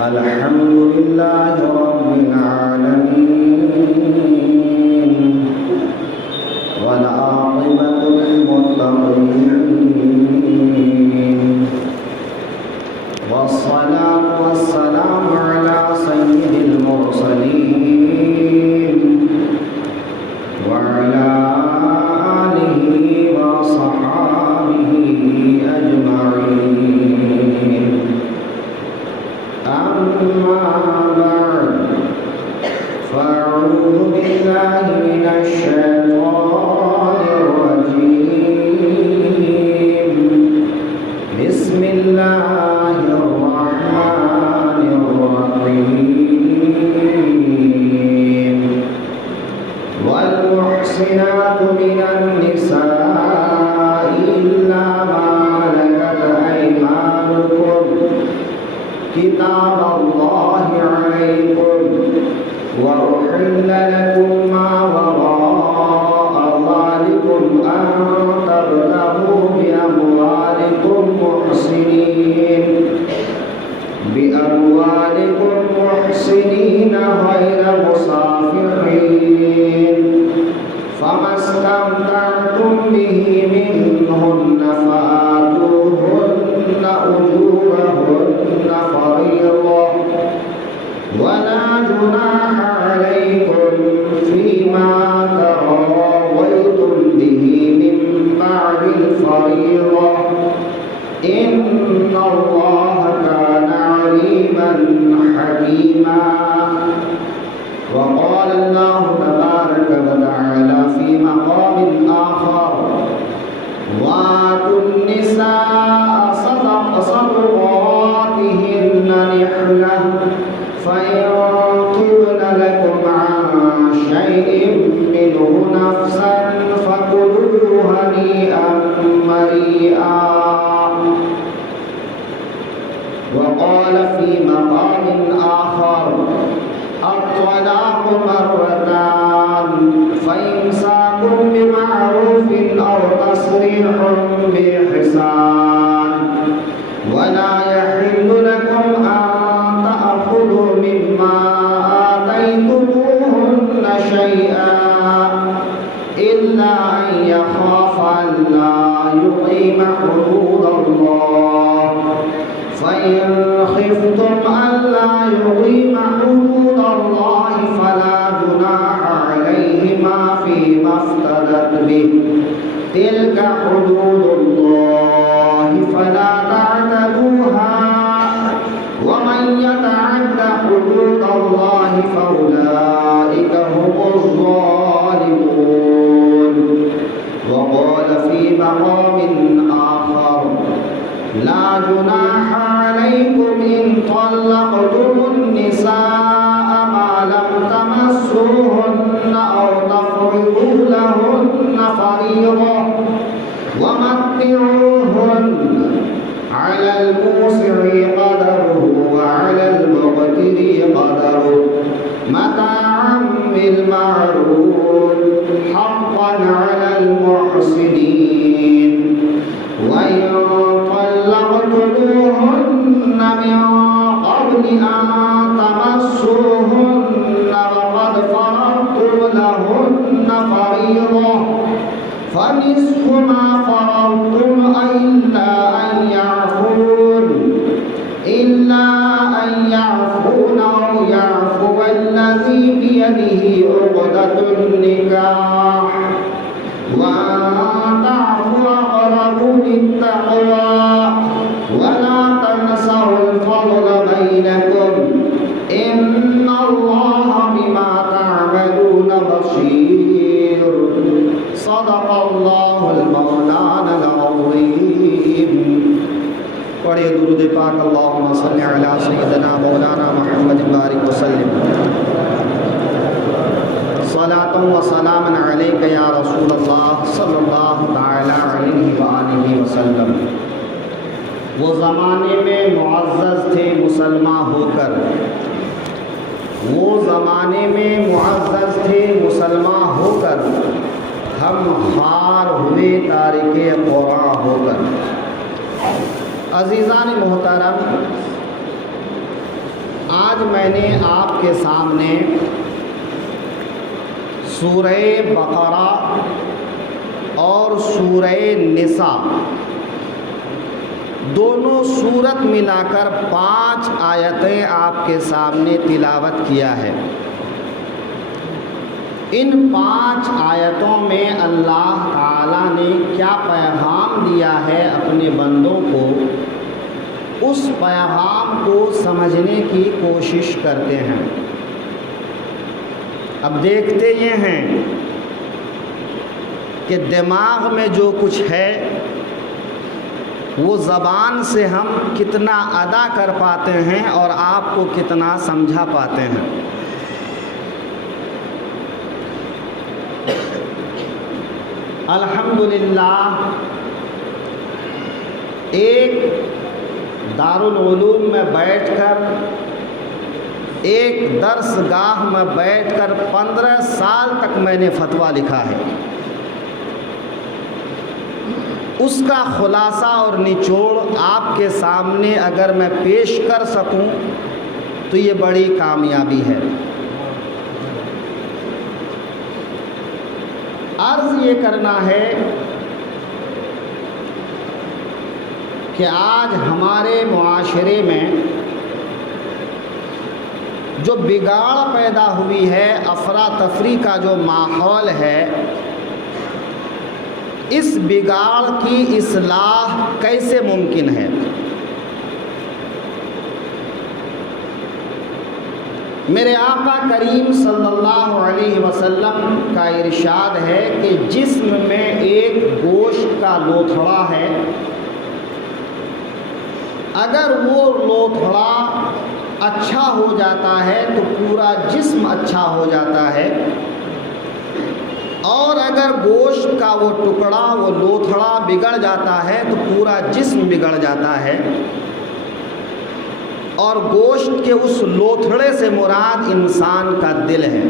الحمد لله رب العالمين والعاقبة للمتقين والصلاة والسلام على سيد المرسلين وعلى آله وصحابه أجمعين. أما بعد فأعوذ بالله من الشيطان الرجيم. بسم الله الرحمن الرحيم. والمحصنات من النساء إلا ما ملكت أيمانكم كتاب الله عليكم وأحل لكم ما وراء ذلكم أن تبتغوا بأموالكم محسنين غير مسافحين فما استمتعتم به منهن فآتوهن أجورهن فريضة ولا جناح عليكم فيما تراضيتم به من بعد الفريضة إن الله كان عليما حكيما. وقال الله تبارك وتعالى في مقام آخر وآتوا النساء صدقاتهن نحلة فإن طبن لكم عن شيء منه نفسا فكلوه هنيئا مريئا. وقال في مقام آخر الطلاق مرتان فإمساك بمعروف أو تسريح بإحسان ولا يحل لكم أن تأخذوا مما آتيتموهن شيئا إلا أن يخافا ألا يقيما حدود الله فإن خفتم ألا يقيما حدود الله فلا جناح عليهما فيما افتدت به تلك حدود الله فلا تعتدوها ومن يتعد حدود الله فأولئك هم الظالمون. وقال في مقام آخر لا جناح عليكم إن طلقتم النساء ما لم تمسوهن أو تفرضوا لهن فريضة ومتعوهن على الموسع قدره وعلى المقتر قدره متاعا بالمعروف حقا على المحسنين. وإن طلقتموهن من قبل أن تمسوهن وقد فرضتم لهن فريضة فنصف ما فرضتم إلا أن يعفون أو يعفو الذي بيده عقدة النكاح وأن تعفوا أقرب للتقوى ولا تنسوا الفضل بينكم إن الله بما تعملون بصير. صدق الله المولانا العظيم. پڑھے درود پاک اللہم صلی علی سیدنا مولانا محمد بارک وسلم. صلاۃ و سلام علیک یا رسول اللہ صلی اللہ تعالی علیہ وآلہ وسلم. وہ زمانے میں معزز تھے مسلمان ہو کر، وہ زمانے میں معزز تھے مسلمان ہو کر، ہم ہار ہوئے تارک قرآن ہو کر. عزیزان محترم، آج میں نے آپ کے سامنے سورہ بقرہ اور سورہ نساء دونوں سورت ملا کر 5 آیتیں آپ کے سامنے تلاوت کیا ہے۔ ان 5 آیتوں میں اللہ تعالیٰ نے کیا پیغام دیا ہے اپنے بندوں کو، اس پیغام کو سمجھنے کی کوشش کرتے ہیں۔ اب دیکھتے یہ ہیں کہ دماغ میں جو کچھ ہے وہ زبان سے ہم کتنا ادا کر پاتے ہیں اور آپ کو کتنا سمجھا پاتے ہیں۔ الحمدللہ ایک دارالعلوم میں بیٹھ کر، ایک درس گاہ میں بیٹھ کر 15 سال تک میں نے فتویٰ لکھا ہے۔ اس کا خلاصہ اور نچوڑ آپ کے سامنے اگر میں پیش کر سکوں تو یہ بڑی کامیابی ہے۔ عرض یہ کرنا ہے کہ آج ہمارے معاشرے میں جو بگاڑ پیدا ہوئی ہے، افراتفری کا جو ماحول ہے، اس بگاڑ کی اصلاح کیسے ممکن ہے؟ میرے آقا کریم صلی اللہ علیہ وسلم کا ارشاد ہے کہ جسم میں ایک گوشت کا لوتھڑا ہے، اگر وہ لوتھڑا اچھا ہو جاتا ہے تو پورا جسم اچھا ہو جاتا ہے، اور اگر گوشت کا وہ ٹکڑا، وہ لوتھڑا بگڑ جاتا ہے تو پورا جسم بگڑ جاتا ہے۔ اور گوشت کے اس لوتھڑے سے مراد انسان کا دل ہے۔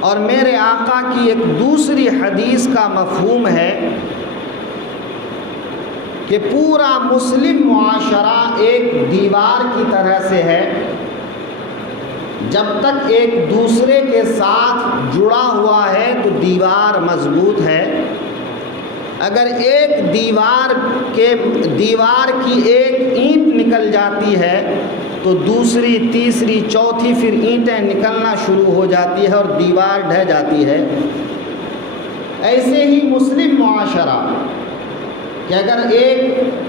اور میرے آقا کی ایک دوسری حدیث کا مفہوم ہے کہ پورا مسلم معاشرہ ایک دیوار کی طرح سے ہے، جب تک ایک دوسرے کے ساتھ جڑا ہوا ہے تو دیوار مضبوط ہے، اگر ایک دیوار کی ایک اینٹ نکل جاتی ہے تو دوسری، تیسری، چوتھی پھر اینٹیں نکلنا شروع ہو جاتی ہے اور دیوار ڈھہ جاتی ہے۔ ایسے ہی مسلم معاشرہ کہ اگر ایک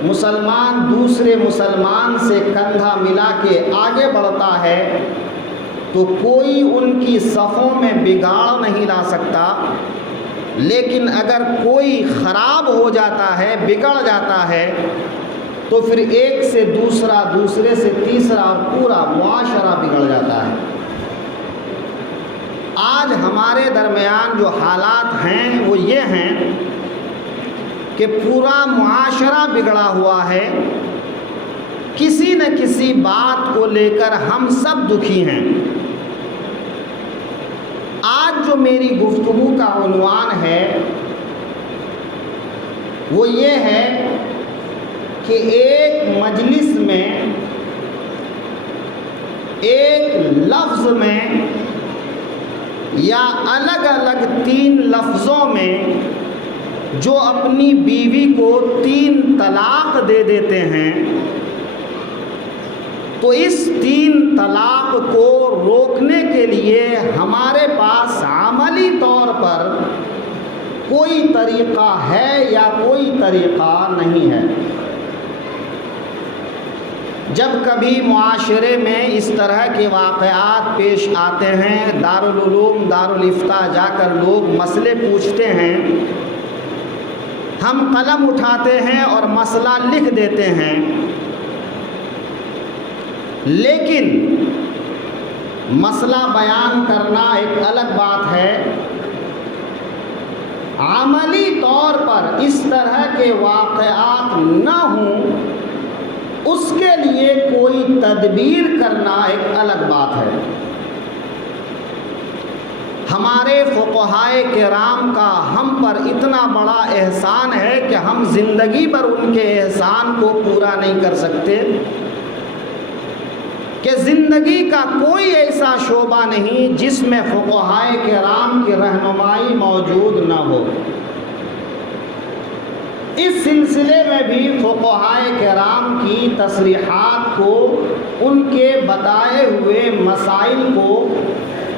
مسلمان دوسرے مسلمان سے کندھا ملا کے آگے بڑھتا ہے تو کوئی ان کی صفوں میں بگاڑ نہیں لا سکتا، لیکن اگر کوئی خراب ہو جاتا ہے، بگڑ جاتا ہے، تو پھر ایک سے دوسرا، دوسرے سے تیسرا، اور پورا معاشرہ بگڑ جاتا ہے۔ آج ہمارے درمیان جو حالات ہیں وہ یہ ہیں کہ پورا معاشرہ بگڑا ہوا ہے، کسی نہ کسی بات کو لے کر ہم سب دکھی ہیں۔ آج جو میری گفتگو کا عنوان ہے وہ یہ ہے کہ ایک مجلس میں، ایک لفظ میں یا الگ الگ 3 لفظوں میں جو اپنی بیوی کو 3 طلاق دے دیتے ہیں، تو اس 3 طلاق کو روکنے کے لیے ہمارے پاس عملی طور پر کوئی طریقہ ہے یا کوئی طریقہ نہیں ہے۔ جب کبھی معاشرے میں اس طرح کے واقعات پیش آتے ہیں، دارالعلوم، دارالافتاء جا کر لوگ مسئلے پوچھتے ہیں، ہم قلم اٹھاتے ہیں اور مسئلہ لکھ دیتے ہیں، لیکن مسئلہ بیان کرنا ایک الگ بات ہے، عملی طور پر اس طرح کے واقعات نہ ہوں اس کے لیے کوئی تدبیر کرنا ایک الگ بات ہے۔ ہمارے فقہائے کرام کا ہم پر اتنا بڑا احسان ہے کہ ہم زندگی پر ان کے احسان کو پورا نہیں کر سکتے، کہ زندگی کا کوئی ایسا شعبہ نہیں جس میں فقہائے کرام کی رہنمائی موجود نہ ہو۔ اس سلسلے میں بھی فقہائے کرام کی تصریحات کو، ان کے بتائے ہوئے مسائل کو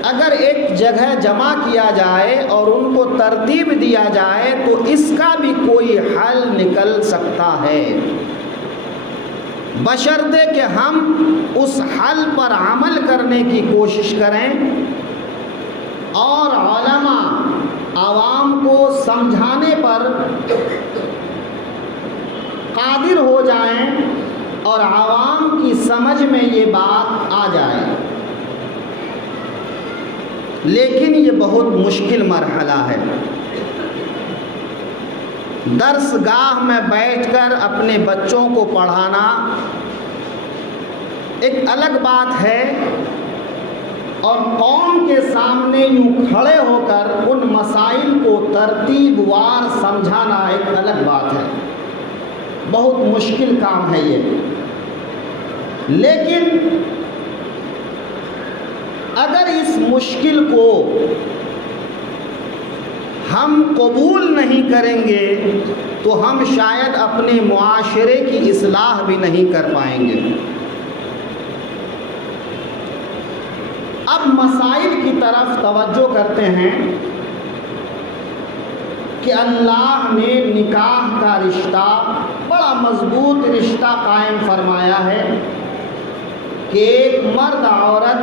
اگر ایک جگہ جمع کیا جائے اور ان کو ترتیب دیا جائے تو اس کا بھی کوئی حل نکل سکتا ہے، بشرطے کہ ہم اس حل پر عمل کرنے کی کوشش کریں اور علماء عوام کو سمجھانے پر قادر ہو جائیں اور عوام کی سمجھ میں یہ بات آ جائے۔ لیکن یہ بہت مشکل مرحلہ ہے۔ درس گاہ میں بیٹھ کر اپنے بچوں کو پڑھانا ایک الگ بات ہے، اور قوم کے سامنے یوں کھڑے ہو کر ان مسائل کو ترتیب وار سمجھانا ایک الگ بات ہے۔ بہت مشکل کام ہے یہ، لیکن اگر اس مشکل کو ہم قبول نہیں کریں گے تو ہم شاید اپنے معاشرے کی اصلاح بھی نہیں کر پائیں گے۔ اب مسائل کی طرف توجہ کرتے ہیں کہ اللہ نے نکاح کا رشتہ، بڑا مضبوط رشتہ قائم فرمایا ہے کہ ایک مرد عورت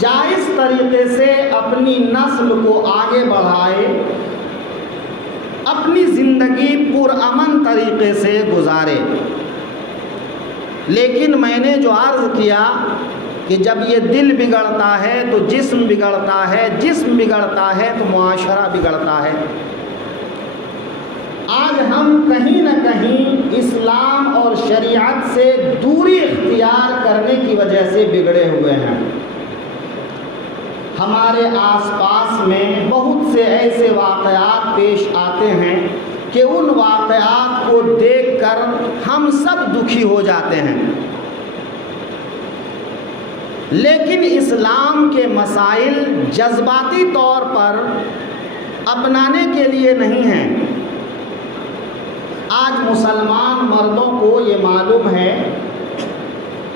جائز طریقے سے اپنی نسل کو آگے بڑھائے، اپنی زندگی پرامن طریقے سے گزارے۔ لیکن میں نے جو عرض کیا کہ جب یہ دل بگڑتا ہے تو جسم بگڑتا ہے، جسم بگڑتا ہے تو معاشرہ بگڑتا ہے۔ آج ہم کہیں نہ کہیں اسلام اور شریعت سے دوری اختیار کرنے کی وجہ سے بگڑے ہوئے ہیں۔ ہمارے آس پاس میں بہت سے ایسے واقعات پیش آتے ہیں کہ ان واقعات کو دیکھ کر ہم سب دکھی ہو جاتے ہیں، لیکن اسلام کے مسائل جذباتی طور پر اپنانے کے لیے نہیں ہیں۔ آج مسلمان مردوں کو یہ معلوم ہے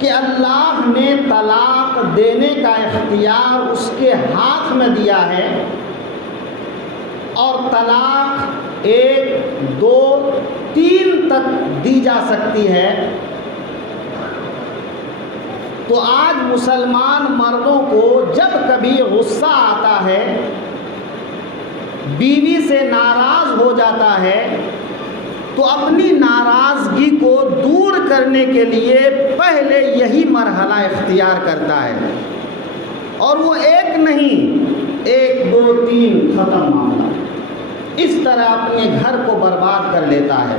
کہ اللہ نے طلاق دینے کا اختیار اس کے ہاتھ میں دیا ہے، اور طلاق 1 2 3 تک دی جا سکتی ہے۔ تو آج مسلمان مردوں کو جب کبھی غصہ آتا ہے، بیوی سے ناراض ہو جاتا ہے، تو اپنی ناراضگی کو دور کرنے کے لیے پہلے یہی مرحلہ اختیار کرتا ہے، اور وہ 1 نہیں 1 2 3 ختم معاملہ، اس طرح اپنے گھر کو برباد کر لیتا ہے۔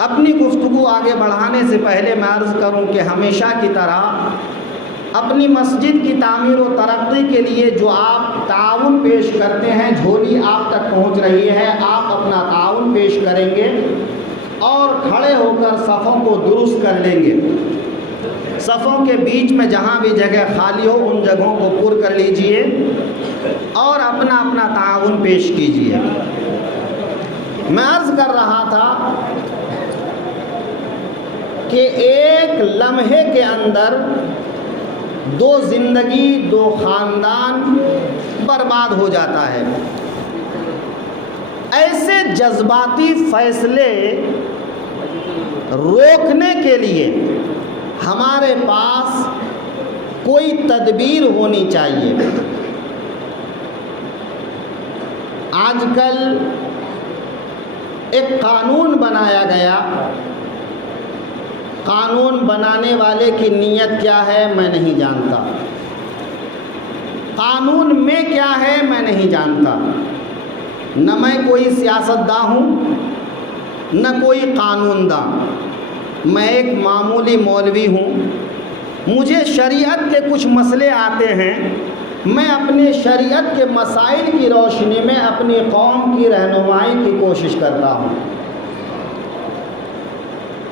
اپنی گفتگو آگے بڑھانے سے پہلے میں عرض کروں کہ ہمیشہ کی طرح اپنی مسجد کی تعمیر و ترقی کے لیے جو آپ تعاون پیش کرتے ہیں، جھولی آپ تک پہنچ رہی ہے، آپ اپنا تعاون پیش کریں گے اور کھڑے ہو کر صفوں کو درست کر لیں گے۔ صفوں کے بیچ میں جہاں بھی جگہ خالی ہو ان جگہوں کو پر کر لیجئے اور اپنا اپنا تعاون پیش کیجئے۔ میں عرض کر رہا تھا کہ ایک لمحے کے اندر 2 زندگی 2 خاندان برباد ہو جاتا ہے۔ ایسے جذباتی فیصلے روکنے کے لیے ہمارے پاس کوئی تدبیر ہونی چاہیے۔ آج کل ایک قانون بنایا گیا، قانون بنانے والے کی نیت کیا ہے میں نہیں جانتا، قانون میں کیا ہے میں نہیں جانتا، نہ میں کوئی سیاستداں ہوں نہ کوئی قانون داں، میں ایک معمولی مولوی ہوں۔ مجھے شریعت کے کچھ مسئلے آتے ہیں، میں اپنے شریعت کے مسائل کی روشنی میں اپنی قوم کی رہنمائی کی کوشش کرتا ہوں۔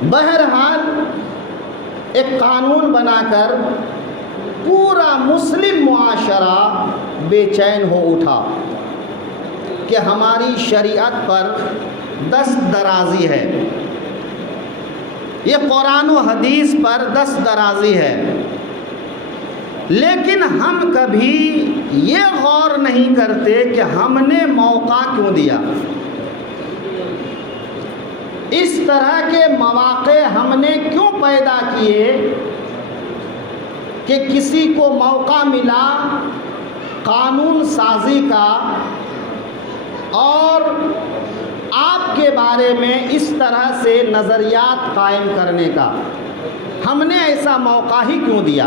بہرحال ایک قانون بنا کر پورا مسلم معاشرہ بے چین ہو اٹھا کہ ہماری شریعت پر دست درازی ہے، یہ قرآن و حدیث پر دست درازی ہے، لیکن ہم کبھی یہ غور نہیں کرتے کہ ہم نے موقع کیوں دیا۔ اس طرح کے مواقع ہم نے کیوں پیدا کیے کہ کسی کو موقع ملا قانون سازی کا اور آپ کے بارے میں اس طرح سے نظریات قائم کرنے کا، ہم نے ایسا موقع ہی کیوں دیا؟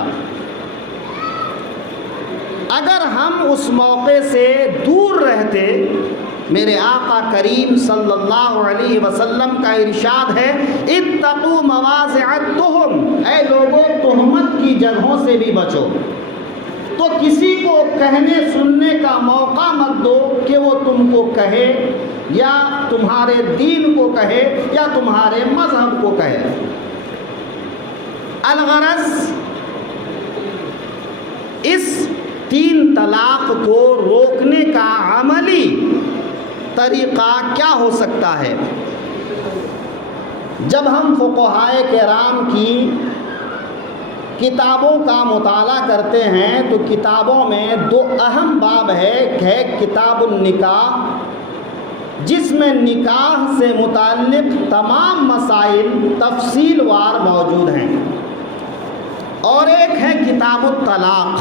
اگر ہم اس موقع سے دور رہتے، میرے آقا کریم صلی اللہ علیہ وسلم کا ارشاد ہے اتقوا مواضع التہم، اے لوگوں تہمت کی جگہوں سے بھی بچو، تو کسی کو کہنے سننے کا موقع مت دو کہ وہ تم کو کہے یا تمہارے دین کو کہے یا تمہارے مذہب کو کہے۔ الغرض اس 3 طلاق کو روکنے کا عملی طریقہ کیا ہو سکتا ہے؟ جب ہم فقہائے کرام کی کتابوں کا مطالعہ کرتے ہیں تو کتابوں میں 2 اہم باب ہے کتاب النکاح، جس میں نکاح سے متعلق تمام مسائل تفصیل وار موجود ہیں، اور ایک ہے کتاب الطلاق،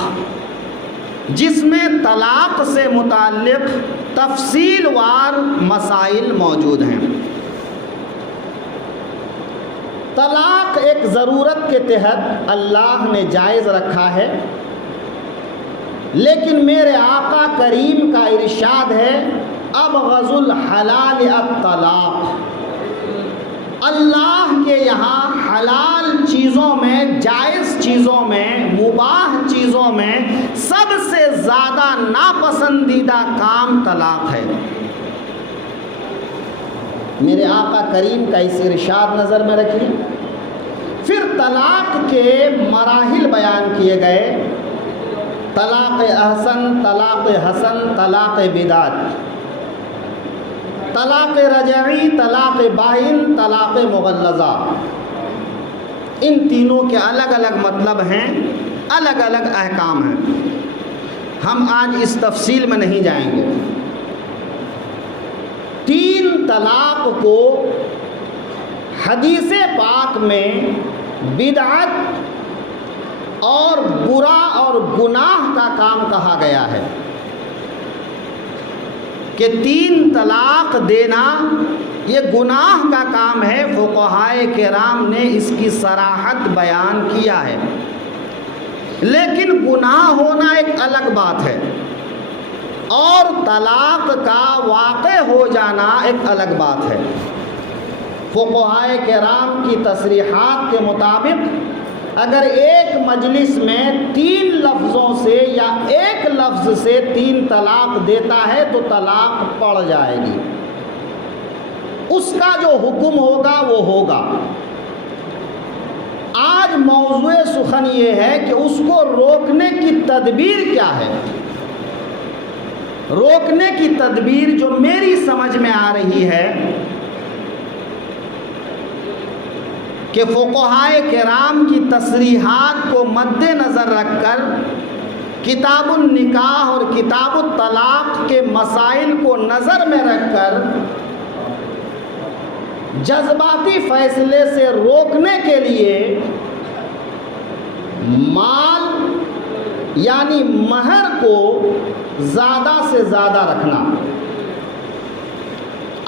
جس میں طلاق سے متعلق تفصیل وار مسائل موجود ہیں۔ طلاق ایک ضرورت کے تحت اللہ نے جائز رکھا ہے، لیکن میرے آقا کریم کا ارشاد ہے ابغض الحلال الطلاق، اللہ کے یہاں حلال چیزوں میں، جائز چیزوں میں، مباح چیزوں میں سب سے زیادہ ناپسندیدہ کام طلاق ہے۔ میرے آقا کریم کا اس ارشاد نظر میں رکھیے۔ پھر طلاق کے مراحل بیان کیے گئے، طلاق احسن، طلاق حسن، طلاق بدعت، طلاق رجعی، طلاق بائن، طلاق مغلظہ۔ ان تینوں کے الگ الگ مطلب ہیں، الگ الگ احکام ہیں، ہم آج اس تفصیل میں نہیں جائیں گے۔ 3 طلاق کو حدیث پاک میں بدعت اور برا اور گناہ کا کام کہا گیا ہے کہ 3 طلاق دینا یہ گناہ کا کام ہے۔ فقہائے کرام نے اس کی صراحت بیان کیا ہے، لیکن گناہ ہونا ایک الگ بات ہے اور طلاق کا واقع ہو جانا ایک الگ بات ہے۔ فقہائے کرام کی تصریحات کے مطابق اگر ایک مجلس میں 3 لفظوں سے یا ایک لفظ سے 3 طلاق دیتا ہے تو طلاق پڑ جائے گی، اس کا جو حکم ہوگا وہ ہوگا۔ آج موضوع سخن یہ ہے کہ اس کو روکنے کی تدبیر کیا ہے۔ روکنے کی تدبیر جو میری سمجھ میں آ رہی ہے کہ فقہائے کرام کی تصریحات کو مد نظر رکھ کر کتاب النکاح اور کتاب الطلاق کے مسائل کو نظر میں رکھ کر جذباتی فیصلے سے روکنے کے لیے مال یعنی مہر کو زیادہ سے زیادہ رکھنا۔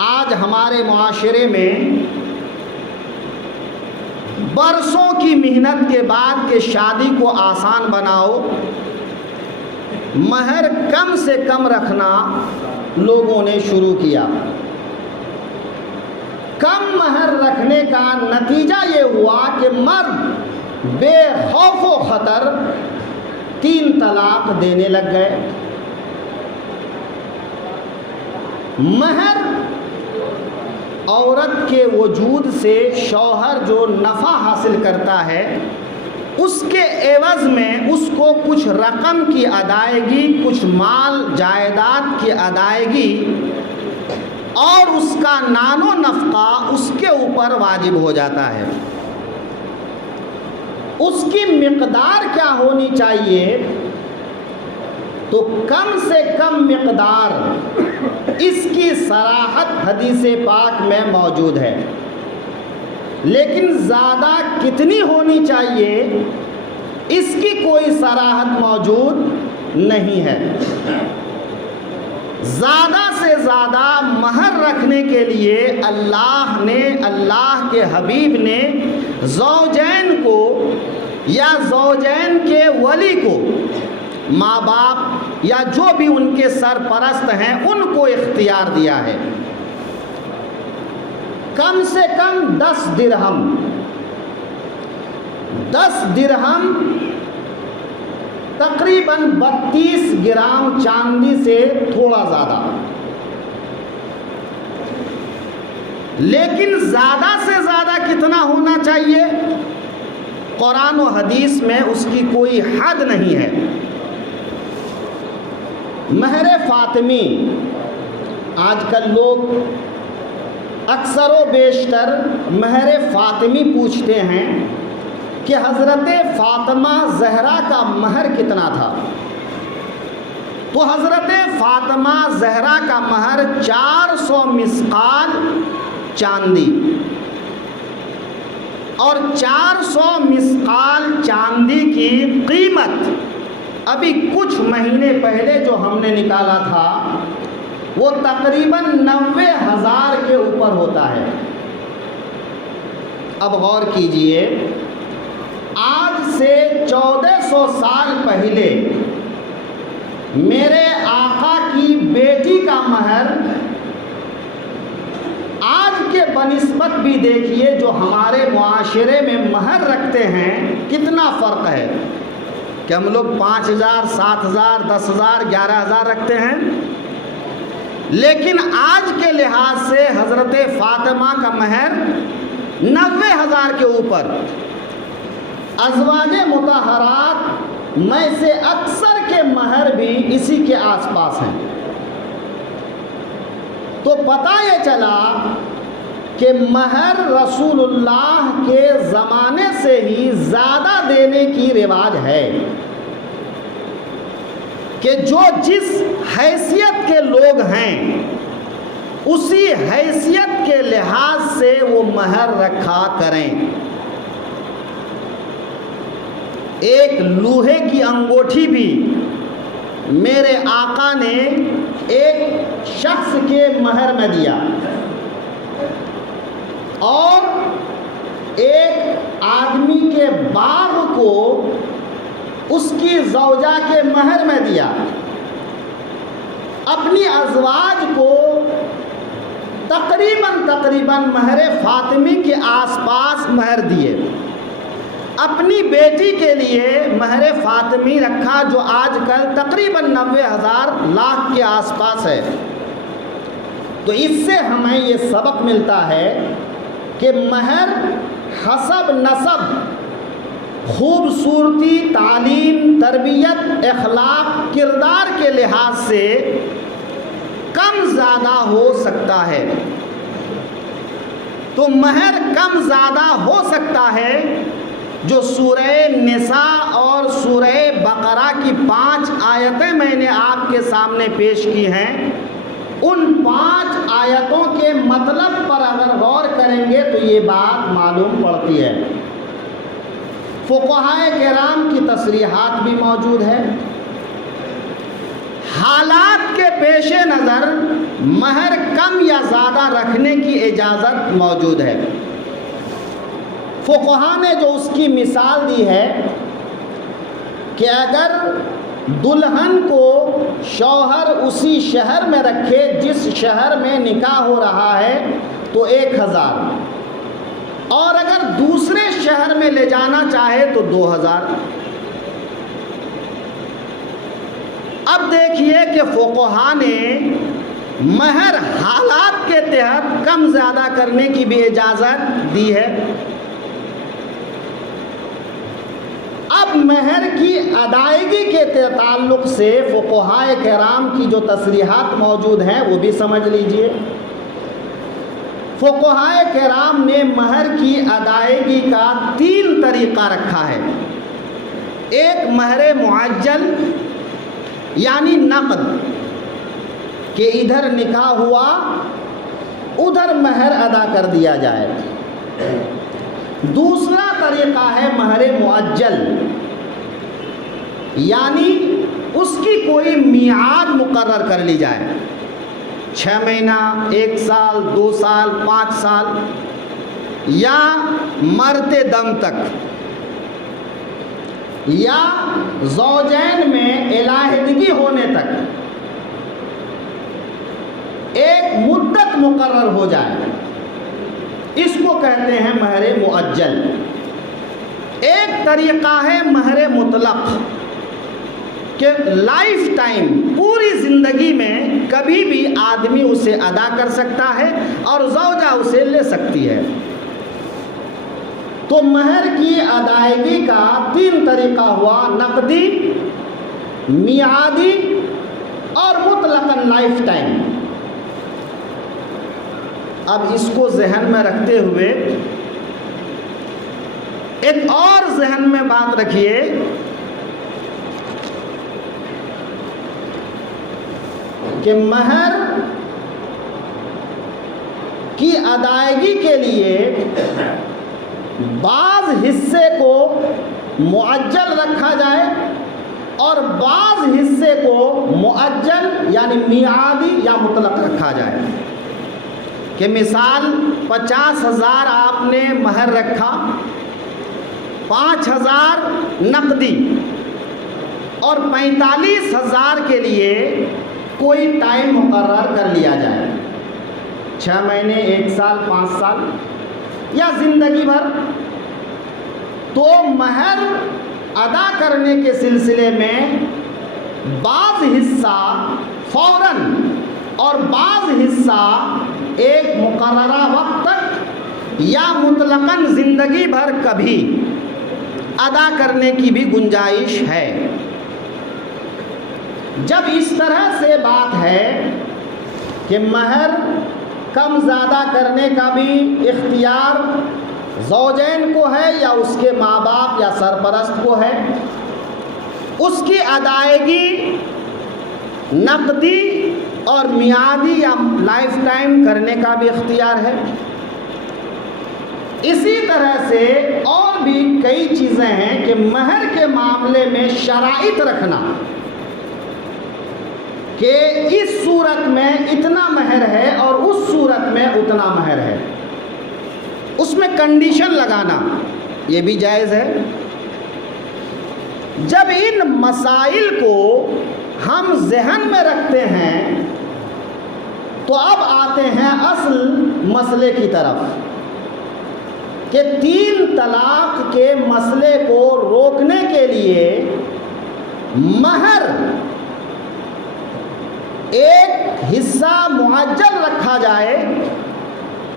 آج ہمارے معاشرے میں برسوں کی محنت کے بعد کہ شادی کو آسان بناؤ، مہر کم سے کم رکھنا لوگوں نے شروع کیا۔ کم مہر رکھنے کا نتیجہ یہ ہوا کہ مرد بے خوف و خطر 3 طلاق دینے لگ گئے۔ مہر عورت کے وجود سے شوہر جو نفع حاصل کرتا ہے اس کے عوض میں اس کو کچھ رقم کی ادائیگی، کچھ مال جائیداد کی ادائیگی اور اس کا نان و نفقہ اس کے اوپر واجب ہو جاتا ہے۔ اس کی مقدار کیا ہونی چاہیے؟ تو کم سے کم مقدار، اس کی صراحت حدیث پاک میں موجود ہے، لیکن زیادہ کتنی ہونی چاہیے اس کی کوئی صراحت موجود نہیں ہے۔ زیادہ سے زیادہ مہر رکھنے کے لیے اللہ کے حبیب نے زوجین کو یا زوجین کے ولی کو، ماں باپ یا جو بھی ان کے سرپرست ہیں، ان کو اختیار دیا ہے۔ کم سے کم 10 درہم، 10 درہم تقریباً 32 گرام چاندی سے تھوڑا زیادہ، لیکن زیادہ سے زیادہ کتنا ہونا چاہیے؟ قرآن و حدیث میں اس کی کوئی حد نہیں ہے۔ مہر فاطمی، آج کل لوگ اکثر و بیشتر مہر فاطمی پوچھتے ہیں کہ حضرت فاطمہ زہرا کا مہر کتنا تھا؟ تو حضرت فاطمہ زہرا کا مہر 400 مسقال چاندی، اور 400 مسقال چاندی کی قیمت ابھی کچھ مہینے پہلے جو ہم نے نکالا تھا وہ تقریباً 90,000 کے اوپر ہوتا ہے۔ اب غور کیجئے، آج سے 1400 سال پہلے میرے آقا کی بیٹی کا مہر آج کے بنسبت بھی دیکھیے جو ہمارے معاشرے میں مہر رکھتے ہیں، کتنا فرق ہے کہ ہم لوگ 5,000 7,000 10,000 11,000 رکھتے ہیں، لیکن آج کے لحاظ سے حضرت فاطمہ کا مہر 90,000 کے اوپر۔ ازواج مطہرات میں سے اکثر کے مہر بھی اسی کے آس پاس ہیں۔ تو پتہ یہ چلا کہ مہر رسول اللہ کے زمانے سے ہی زیادہ دینے کی رواج ہے، کہ جو جس حیثیت کے لوگ ہیں اسی حیثیت کے لحاظ سے وہ مہر رکھا کریں۔ ایک لوہے کی انگوٹھی بھی میرے آقا نے ایک شخص کے مہر میں دیا، اور ایک آدمی کے باغ کو اس کی زوجہ کے مہر میں دیا، اپنی ازواج کو تقریباً مہر فاطمی کے آس پاس مہر دیے، اپنی بیٹی کے لیے مہر فاطمی رکھا جو آج کل تقریباً 90,000 لاکھ کے آس پاس ہے۔ تو اس سے ہمیں یہ سبق ملتا ہے کہ مہر حسب نسب، خوبصورتی، تعلیم، تربیت، اخلاق، کردار کے لحاظ سے کم زیادہ ہو سکتا ہے۔ تو مہر کم زیادہ ہو سکتا ہے جو سورہ نساء اور سورہ بقرہ کی 5 آیتیں میں نے آپ کے سامنے پیش کی ہیں، ان 5 آیتوں کے مطلب پر اگر غور کریں گے تو یہ بات معلوم پڑتی ہے۔ فقہائے کرام کی تصریحات بھی موجود ہے۔ حالات کے پیش نظر مہر کم یا زیادہ رکھنے کی اجازت موجود ہے۔ فقہا نے جو اس کی مثال دی ہے کہ اگر دلہن کو شوہر اسی شہر میں رکھے جس شہر میں نکاح ہو رہا ہے تو 1,000، اور اگر دوسرے شہر میں لے جانا چاہے تو 2,000۔ اب دیکھیے کہ فقہا نے مہر حالات کے تحت کم زیادہ کرنے کی بھی اجازت دی ہے۔ اب مہر کی ادائیگی کے تعلق سے فقہائے کرام کی جو تصریحات موجود ہیں وہ بھی سمجھ لیجئے۔ فقہائے کرام نے مہر کی ادائیگی کا 3 طریقہ رکھا ہے۔ ایک مہر معجل یعنی نقد، کہ ادھر نکاح ہوا ادھر مہر ادا کر دیا جائے۔ دوسرا طریقہ ہے مہر معجل، یعنی اس کی کوئی میعاد مقرر کر لی جائے، 6 مہینہ، 1 سال، 2 سال، 5 سال، یا مرتے دم تک، یا زوجین میں علیحدگی ہونے تک ایک مدت مقرر ہو جائے، اس کو کہتے ہیں مہر معجل۔ ایک طریقہ ہے مہر مطلق، کہ لائف ٹائم، پوری زندگی میں کبھی بھی آدمی اسے ادا کر سکتا ہے اور زوجہ اسے لے سکتی ہے۔ تو مہر کی ادائیگی کا 3 طریقہ ہوا، نقدی، میعادی اور مطلقاً لائف ٹائم۔ اب اس کو ذہن میں رکھتے ہوئے ایک اور ذہن میں بات رکھیے کہ مہر کی ادائیگی کے لیے بعض حصے کو معجل رکھا جائے اور بعض حصے کو معجل یعنی میعادی یا مطلق رکھا جائے۔ کہ مثال 50,000 آپ نے مہر رکھا، 5,000 نقدی، اور 45,000 کے لیے کوئی ٹائم مقرر کر لیا جائے، 6 مہینے، 1 سال، 5 سال یا زندگی بھر۔ تو مہر ادا کرنے کے سلسلے میں بعض حصہ فوراً اور بعض حصہ ایک مقررہ وقت تک یا مطلقاً زندگی بھر کبھی ادا کرنے کی بھی گنجائش ہے۔ جب اس طرح سے بات ہے کہ مہر کم زیادہ کرنے کا بھی اختیار زوجین کو ہے یا اس کے ماں باپ یا سرپرست کو ہے، اس کی ادائیگی نقدی اور میعادی یا لائف ٹائم کرنے کا بھی اختیار ہے۔ اسی طرح سے اور بھی کئی چیزیں ہیں کہ مہر کے معاملے میں شرائط رکھنا، کہ اس صورت میں اتنا مہر ہے اور اس صورت میں اتنا مہر ہے، اس میں کنڈیشن لگانا یہ بھی جائز ہے۔ جب ان مسائل کو ہم ذہن میں رکھتے ہیں تو اب آتے ہیں اصل مسئلے کی طرف، کہ 3 طلاق کے مسئلے کو روکنے کے لیے مہر ایک حصہ معجل رکھا جائے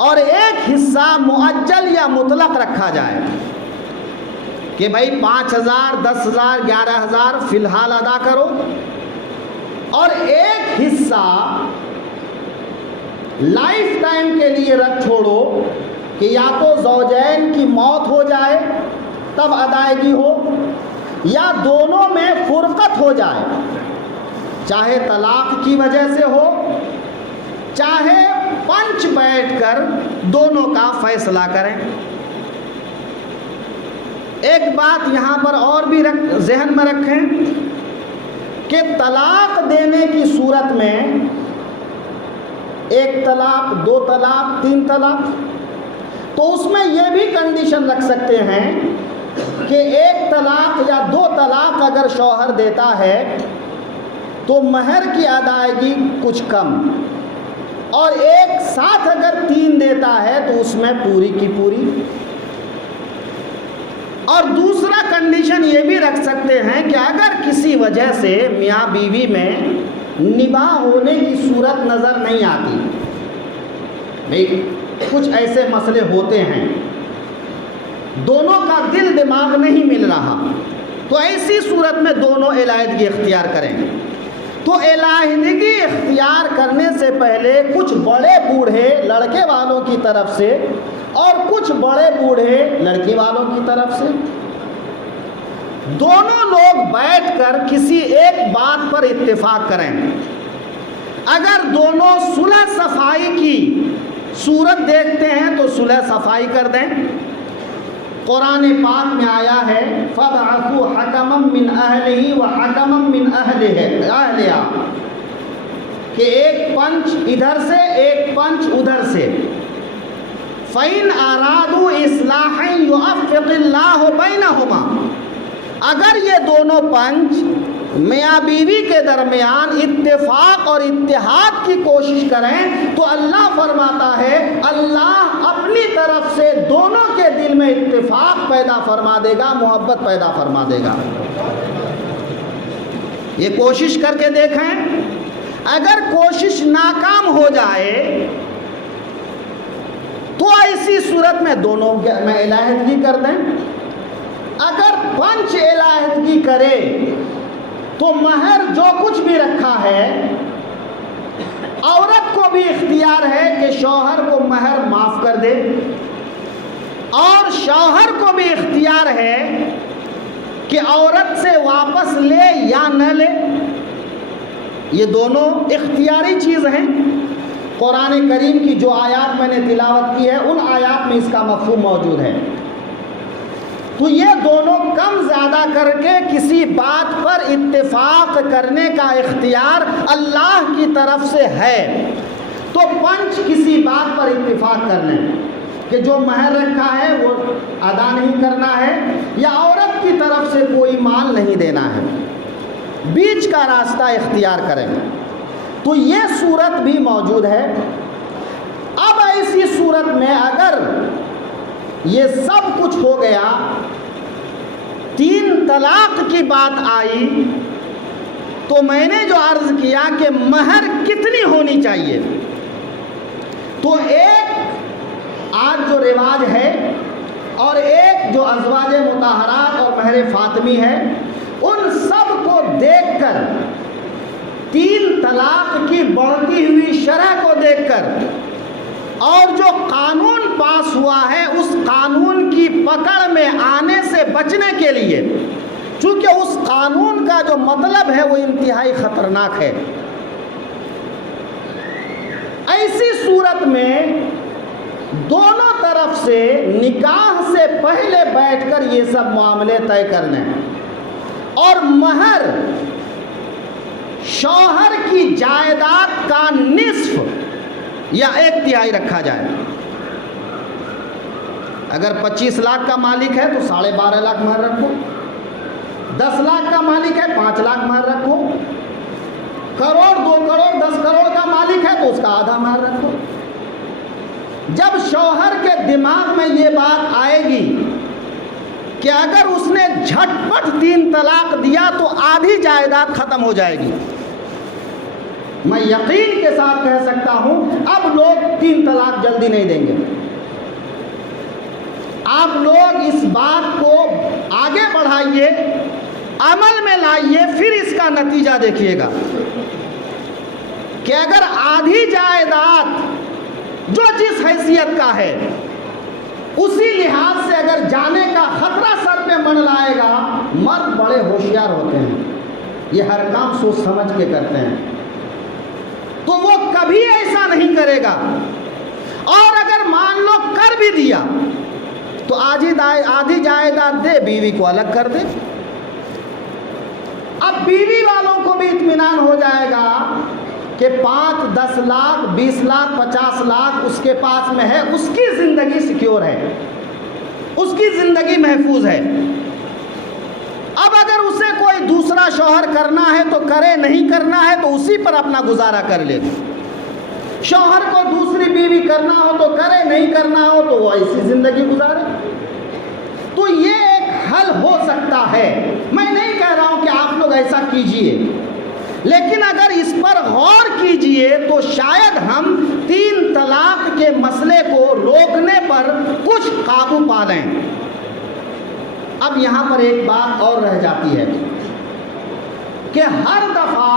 اور ایک حصہ معجل یا مطلق رکھا جائے، کہ بھائی 5,000، 10,000، 11,000 فی الحال ادا کرو، اور ایک حصہ لائف ٹائم کے لیے رکھ چھوڑو، کہ یا تو زوجین کی موت ہو جائے تب ادائیگی ہو، یا دونوں میں فرقت ہو جائے، چاہے طلاق کی وجہ سے ہو، چاہے پنچ بیٹھ کر دونوں کا فیصلہ کریں۔ ایک بات یہاں پر اور بھی ذہن میں رکھیں کہ طلاق دینے کی صورت میں 1 طلاق، 2 طلاق، 3 طلاق، تو اس میں یہ بھی کنڈیشن رکھ سکتے ہیں کہ 1 طلاق یا 2 طلاق اگر شوہر دیتا ہے تو مہر کی ادائیگی کچھ کم، اور ایک ساتھ اگر 3 دیتا ہے تو اس میں پوری کی پوری۔ اور دوسرا کنڈیشن یہ بھی رکھ سکتے ہیں کہ اگر کسی وجہ سے میاں بیوی میں نباہ ہونے کی صورت نظر نہیں آتی، بھئی کچھ ایسے مسئلے ہوتے ہیں، دونوں کا دل دماغ نہیں مل رہا، تو ایسی صورت میں دونوں علیحدگی اختیار کریں. تو علیحدگی اختیار کرنے سے پہلے کچھ بڑے بوڑھے لڑکے والوں کی طرف سے اور کچھ بڑے بوڑھے لڑکی والوں کی طرف سے دونوں لوگ بیٹھ کر کسی ایک بات پر اتفاق کریں. اگر دونوں صلح صفائی کی صورت دیکھتے ہیں تو صلح صفائی کر دیں. قرآن پاک میں آیا ہے فَبْعَثُوا حَكَمًا مِّنْ أَهْلِهِ وَحَكَمًا مِّنْ أَهْلِهَا کہ ایک پنچ ادھر سے ایک پنچ ادھر سے. فَإِنْ أَرَادُوا إِصْلَاحًا يُوَفِّقِ اللَّهُ بَيْنَهُمَا اگر یہ دونوں پنچ میاں بیوی کے درمیان اتفاق اور اتحاد کی کوشش کریں تو اللہ فرماتا ہے اللہ اپنی طرف سے دونوں کے دل میں اتفاق پیدا فرما دے گا, محبت پیدا فرما دے گا. یہ کوشش کر کے دیکھیں. اگر کوشش ناکام ہو جائے تو ایسی صورت میں دونوں میں علیحدگی کر دیں. اگر پنچ علیحدگی کرے تو مہر جو کچھ بھی رکھا ہے عورت کو بھی اختیار ہے کہ شوہر کو مہر معاف کر دے اور شوہر کو بھی اختیار ہے کہ عورت سے واپس لے یا نہ لے. یہ دونوں اختیاری چیز ہیں. قرآن کریم کی جو آیات میں نے تلاوت کی ہے ان آیات میں اس کا مفہوم موجود ہے. تو یہ دونوں کم زیادہ کر کے کسی بات پر اتفاق کرنے کا اختیار اللہ کی طرف سے ہے. تو پنچ کسی بات پر اتفاق کر لیں کہ جو مہر رکھا ہے وہ ادا نہیں کرنا ہے یا عورت کی طرف سے کوئی مال نہیں دینا ہے, بیچ کا راستہ اختیار کریں. تو یہ صورت بھی موجود ہے. اب ایسی صورت میں اگر یہ سب کچھ ہو گیا, 3 طلاق کی بات آئی, تو میں نے جو عرض کیا کہ مہر کتنی ہونی چاہیے, تو ایک آج جو رواج ہے اور ایک جو ازواج مطہرات اور مہر فاطمی ہے ان سب کو دیکھ کر 3 طلاق کی بڑھتی ہوئی شرح کو دیکھ کر اور جو قانون پاس ہوا ہے اس قانون کی پکڑ میں آنے سے بچنے کے لیے, چونکہ اس قانون کا جو مطلب ہے وہ انتہائی خطرناک ہے, ایسی صورت میں دونوں طرف سے نکاح سے پہلے بیٹھ کر یہ سب معاملے طے کرنے اور مہر شوہر کی جائیداد کا نصف یا 1/3 رکھا جائے. اگر 25 لاکھ کا مالک ہے تو 12.5 لاکھ مہر رکھو, 10 لاکھ کا مالک ہے 5 لاکھ مہر رکھو, کروڑ 2 کروڑ 10 کروڑ کا مالک ہے تو اس کا آدھا مہر رکھو. جب شوہر کے دماغ میں یہ بات آئے گی کہ اگر اس نے جھٹ پٹ 3 طلاق دیا تو آدھی جائیداد ختم ہو جائے گی, میں یقین کے ساتھ کہہ سکتا ہوں اب لوگ 3 طلاق جلدی نہیں دیں گے. آپ لوگ اس بات کو آگے بڑھائیے, عمل میں لائیے, پھر اس کا نتیجہ دیکھیے گا کہ اگر آدھی جائیداد جو جس حیثیت کا ہے اسی لحاظ سے اگر جانے کا خطرہ سر پہ منڈلائے گا, مرد بڑے ہوشیار ہوتے ہیں, یہ ہر کام سوچ سمجھ کے کرتے ہیں, تو وہ کبھی ایسا نہیں کرے گا. اور اگر مان لو کر بھی دیا تو آدھی جائیداد دے, بیوی کو الگ کر دے. اب بیوی والوں کو بھی اطمینان ہو جائے گا کہ 5 10 لاکھ 20 لاکھ 50 لاکھ اس کے پاس میں ہے, اس کی زندگی سیکیور ہے, اس کی زندگی محفوظ ہے. اب اگر اسے کوئی دوسرا شوہر کرنا ہے تو کرے, نہیں کرنا ہے تو اسی پر اپنا گزارا کر لے. شوہر کو دوسری بیوی کرنا ہو تو کرے, نہیں کرنا ہو تو وہ ایسی زندگی گزارے. تو یہ ایک حل ہو سکتا ہے. میں نہیں کہہ رہا ہوں کہ آپ لوگ ایسا کیجئے, لیکن اگر اس پر غور کیجئے تو شاید ہم 3 طلاق کے مسئلے کو روکنے پر کچھ قابو پا لیں. اب یہاں پر ایک بات اور رہ جاتی ہے کہ ہر دفعہ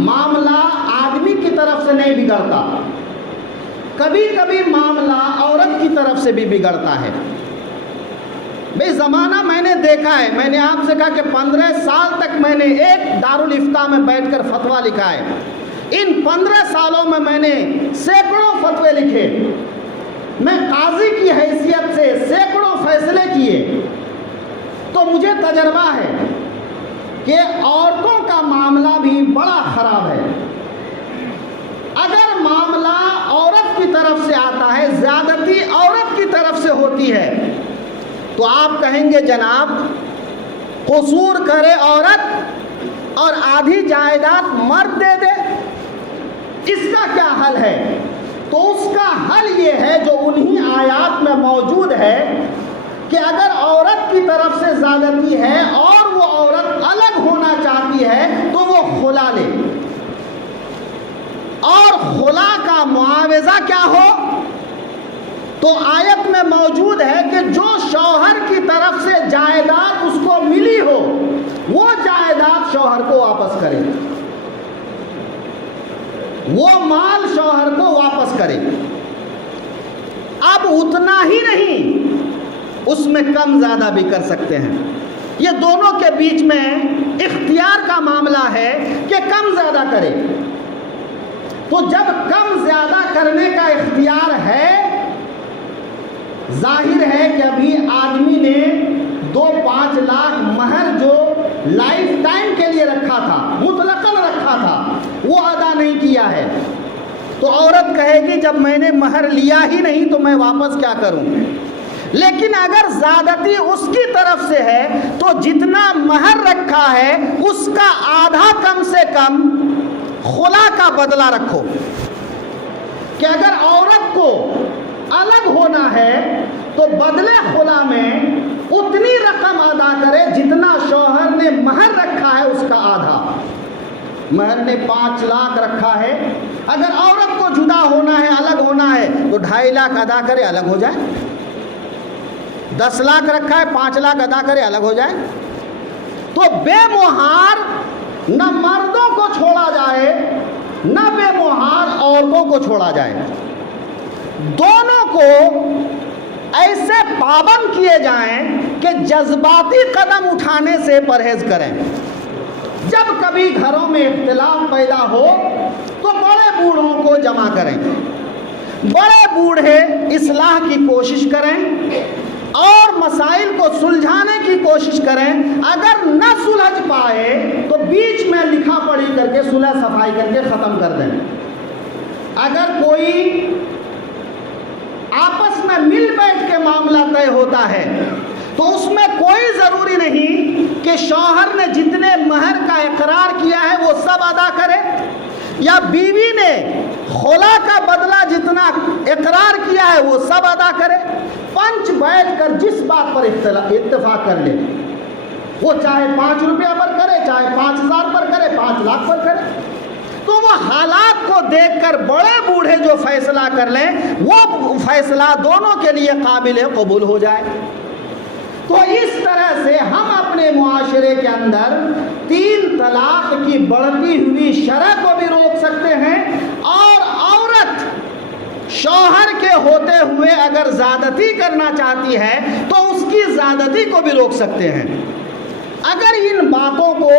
معاملہ آدمی کی طرف سے نہیں بگڑتا، کبھی کبھی معاملہ عورت کی طرف سے بھی بگڑتا ہے۔ بھئی زمانہ میں نے دیکھا ہے، میں نے آپ سے کہا کہ 15 سال تک میں نے ایک دارالافتاء میں بیٹھ کر فتویٰ لکھا ہے۔ ان 15 سالوں میں نے سینکڑوں فتوے لکھے، میں قاضی کی حیثیت سے سینکڑوں فیصلے کیے، تو مجھے تجربہ ہے کہ عورتوں کا معاملہ بھی بڑا خراب ہے۔ اگر معاملہ عورت کی طرف سے آتا ہے، زیادتی عورت کی طرف سے ہوتی ہے، تو آپ کہیں گے جناب قصور کرے عورت اور آدھی جائیداد مرد دے دے، اس کا کیا حل ہے؟ تو اس کا حل یہ ہے جو انہی آیات میں موجود ہے کہ اگر عورت کی طرف سے زیادتی ہے اور وہ عورت الگ ہونا چاہتی ہے تو وہ خلا لے، اور خلا کا معاوضہ کیا ہو؟ تو آیت میں موجود ہے کہ جو شوہر کی طرف سے جائیداد اس کو ملی ہو وہ جائیداد شوہر کو واپس کرے، وہ مال شوہر کو واپس کرے۔ اب اتنا ہی نہیں، اس میں کم زیادہ بھی کر سکتے ہیں، یہ دونوں کے بیچ میں اختیار کا معاملہ ہے کہ کم زیادہ کرے۔ تو جب کم زیادہ کرنے کا اختیار ہے، ظاہر ہے کہ ابھی آدمی نے 2-5 لاکھ مہر جو لائف ٹائم کے لیے رکھا تھا، مطلقاً رکھا تھا، وہ ادا نہیں کیا ہے، تو عورت کہے گی جب میں نے مہر لیا ہی نہیں تو میں واپس کیا کروں؟ لیکن اگر زیادتی اس کی طرف سے ہے تو جتنا مہر رکھا ہے اس کا آدھا کم سے کم خلا کا بدلہ رکھو، کہ اگر عورت کو الگ ہونا ہے تو بدلے خلا میں اتنی رقم ادا کرے جتنا شوہر نے مہر رکھا ہے اس کا آدھا۔ مہر نے 5 لاکھ رکھا ہے، اگر عورت کو جدا ہونا ہے، الگ ہونا ہے تو 2.5 لاکھ ادا کرے، الگ ہو جائے۔ 10 لاکھ رکھا ہے، 5 لاکھ ادا کرے، الگ ہو جائے۔ تو بے مہار نہ مردوں کو چھوڑا جائے نہ بے مہار عورتوں کو چھوڑا جائے، دونوں کو ایسے پابند کیے جائیں کہ جذباتی قدم اٹھانے سے پرہیز کریں۔ جب کبھی گھروں میں اختلاف پیدا ہو تو بڑے بوڑھوں کو جمع کریں، بڑے بوڑھے اصلاح کی کوشش کریں اور مسائل کو سلجھانے کی کوشش کریں۔ اگر نہ سلجھ پائے تو بیچ میں لکھا پڑھی کر کے صلح صفائی کر کے ختم کر دیں۔ اگر کوئی آپس میں مل بیٹھ کے معاملہ طے ہوتا ہے تو اس میں کوئی ضروری نہیں کہ شوہر نے جتنے مہر کا اقرار کیا ہے وہ سب ادا کرے، یا بیوی نے خلا کا بدلہ جتنا اقرار کیا ہے وہ سب ادا کرے۔ پنچ بیٹھ کر جس بات پر اتفاق کر لے، وہ چاہے 5 روپیہ پر کرے، چاہے 5000 پر کرے، 5 لاکھ پر کرے، تو وہ حالات کو دیکھ کر بڑے بوڑھے جو فیصلہ کر لیں وہ فیصلہ دونوں کے لیے قابل قبول ہو جائے۔ تو اس طرح سے ہم اپنے معاشرے کے اندر 3 طلاق کی بڑھتی ہوئی شرح کو بھی روک سکتے ہیں، اور عورت شوہر کے ہوتے ہوئے اگر زیادتی کرنا چاہتی ہے تو اس کی زیادتی کو بھی روک سکتے ہیں۔ اگر ان باتوں کو